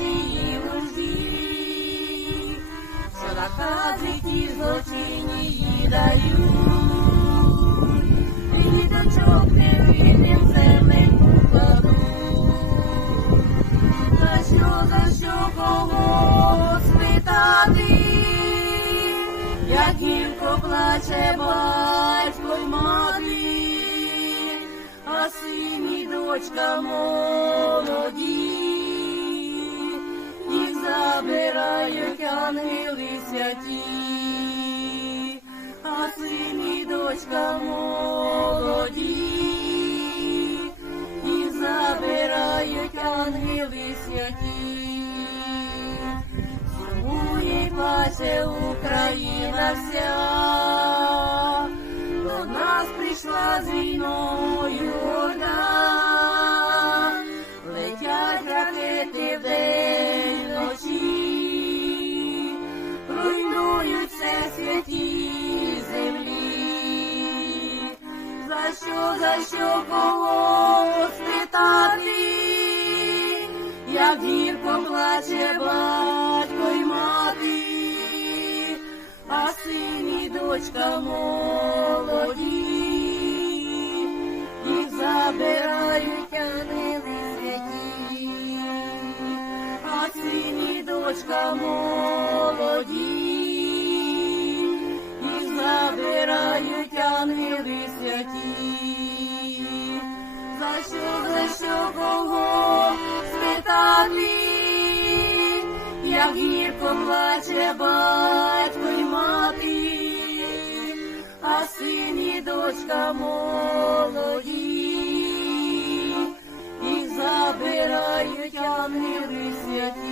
її нужді, що накази ті злочині їй дають. І дочок невинним землею кладуть. За що, за що кого спитати, як гірко плаче батько й мати, а син і дочка молоді, забирають ангели святі, а син і дочка молоді, і забирають ангели святі. Сумує й плаче Україна Що, за що кого спитати, як гірко плаче батько й мати, а син і дочка молоді, їх забирають ангели святі, а син і дочка молоді, ангели святі, за що, за що кого спитати, як гірко плаче батько й мати, а син і дочка молоді, і забирають ангели святі.